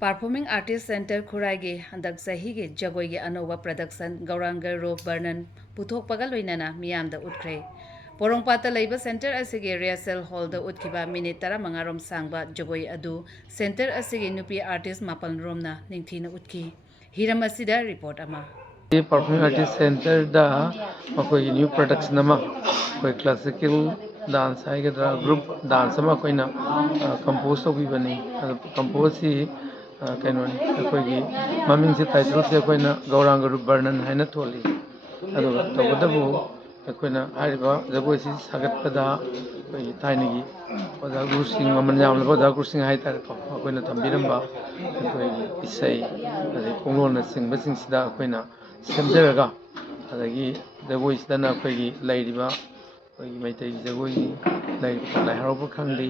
Performing Artist Center Khurai gi handak chahigi jagoi gi anouba production Gouranga Roop Barnan puthokpaga loinana miyamda utkhare. Porongpata laiba center asigi rehearsal hall da utkhiba minute 15 rom sangba jagoi adu center asigi nupi artist mapal romna ningthina utki. Hiram asida report ama. Performing Artist Center da akwai new production ama akwai classical dance haigedra group dance ama akoina compose tawibani compose si kainoni akwai gi maming si title si akoina Gouranga Roop Barnan haina tholi aduga tawadabu akoina hariba jagoi si sagatpada akwai thainigi oda gurusing maman yamna oda gurusing haitare ko akoina thambiramba akwai isai adai konglona singba singsida akoina ꯁꯦꯝꯖꯔꯒ ꯑꯗꯒꯤ ꯖꯒꯣꯏꯁꯤꯗꯅ ꯑꯩꯈꯣꯏꯒꯤ ꯂꯩꯔꯤꯕ ꯑꯩꯈꯣꯏꯒꯤ ꯃꯩꯇꯩ ꯖꯒꯣꯏꯒꯤ ꯂꯩꯔꯤꯕ ꯂꯥꯏ ꯍꯔꯥꯎꯕ ꯈꯪꯗꯦ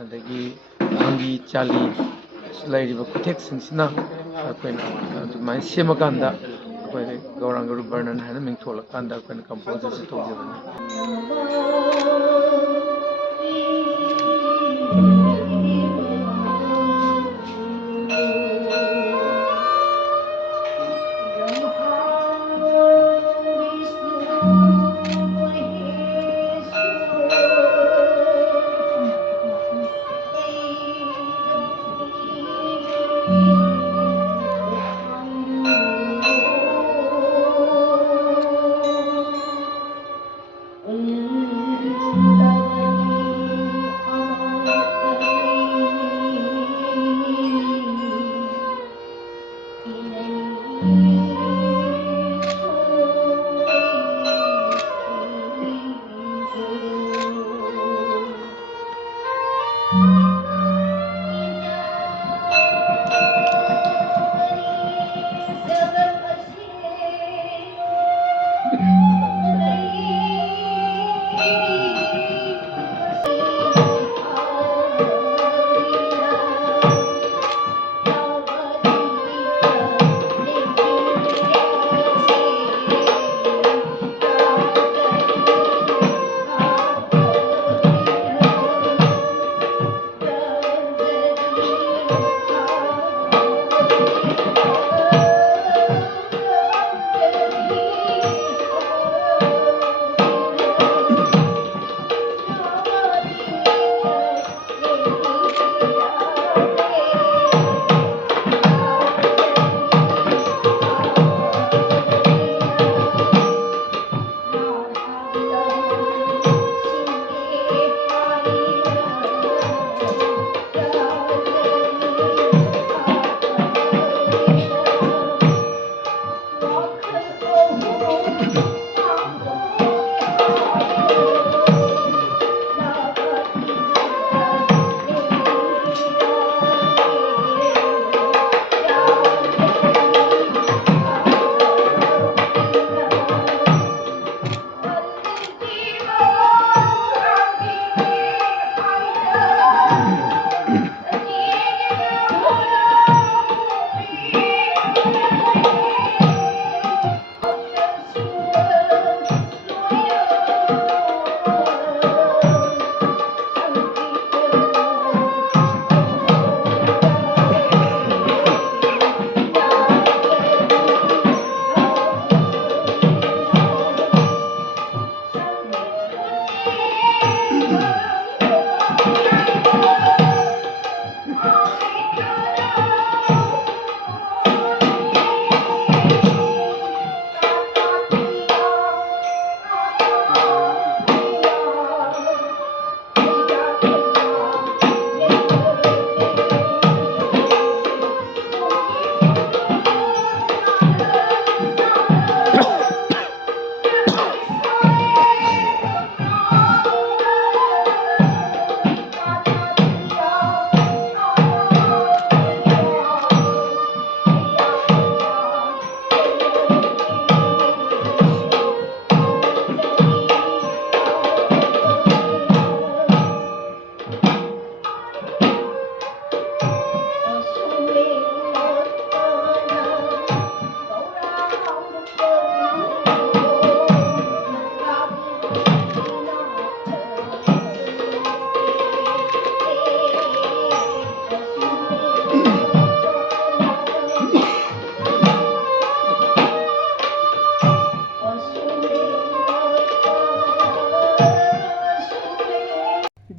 ꯑꯗꯒꯤ ꯍꯪꯒꯤ ꯆꯥꯂꯤ ꯂꯩꯔꯤꯕ ꯈꯨꯠꯊꯦꯛꯁꯤꯡꯁꯤꯅ ꯑꯩꯈꯣꯏꯅ ꯑꯗꯨꯃꯥꯏꯅ ꯁꯦꯝꯃꯀꯥꯟꯗ ꯑꯩꯈꯣꯏꯒꯤ ꯒꯧꯔꯥꯡꯒ ꯔꯨꯞ ꯕꯔꯅꯟ ꯍꯥꯏꯅ ꯃꯤꯡꯊꯣꯜꯂꯀꯥꯟꯗ ꯑꯩꯈꯣꯏꯅ ꯀꯝꯄꯣꯖꯤꯁꯟ ꯇꯧꯖꯕꯅꯤ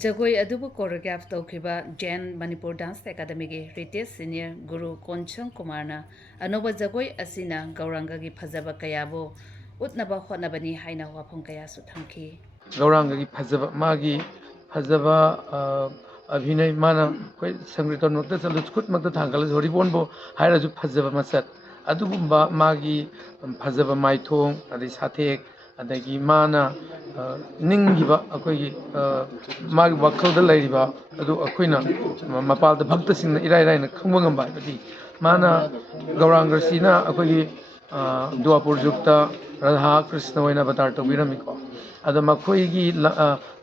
जगोई अदुबु कोरियोग्राफ तौखिबा जैन मणिपुर डांस एकेडमी के रिटेस सीनियर गुरु कोनचंग कुमारना अनोबा जगोई असिना गौरांगा की फजबा कयाबो उतनबा होनबनी हाइना वाफम कयासु थंखी गौरांगा की फजबा अभिनय माना कोई संगीतन मक्त चलो खुद मक्त थांगल हरिबोन बो हाइराजु फजबा मसत अदुगुम्बा मागी फजबा माइथोंग अदि साथेक अदगी माना निंगिबा अखोगी मागी वखलदा लैरिबा अदु अखोइना मपालदा भक्तसिंगना इराय इरायना खंबा ngamba बदि माना गौरांगसिना अखोगी द्वापुर जुगता राधा कृष्ण होइना अवतार तौबिरमिको अदा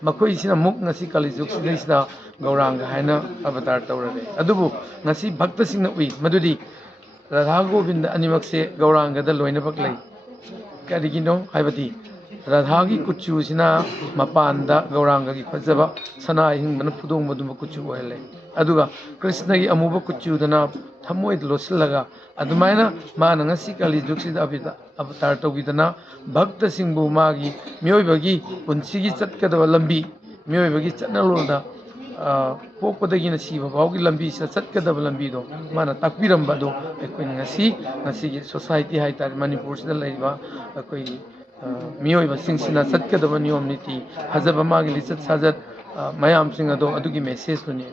मखोइसिना मुक ngasi kali juk sidaisida Gaurang हाइना अवतार तौररे अदुबु ngasi भक्तसिंगना उइ मदुदि राधा गोविंद अनिमकसे गौरांगदा लोइनबक लೈ करिगिनो हाइबदि राधा की कुचुसिना मपानदा गौरांग की फजब सना हिंगबन फुदोंबदुम कुचु ओहले अदुगा कृष्ण की अमुब कुचुदना थमोइद लोसिलगा अदुमाइना माना ngasi kali जुगसिदा अवतार तौबिदना भक्त सिंहबु मागी मियोइबगी पुंसिगी चटकदब लंबी मियोइबगी चटनलोदा पोकपदगिना सिबा फाउगी लंबी सा चटकदब लंबीदो माना ताकबिरंबदो अखोइन ngasi की सोसाइटी हाइतार मणिपुर सिदा लैबा अखोइ मियोइबसिंगसिना चटकदब नियम नीति फजब मागी लिचत साजत मयामसिंग अदो अदुगी मेसेज दुनि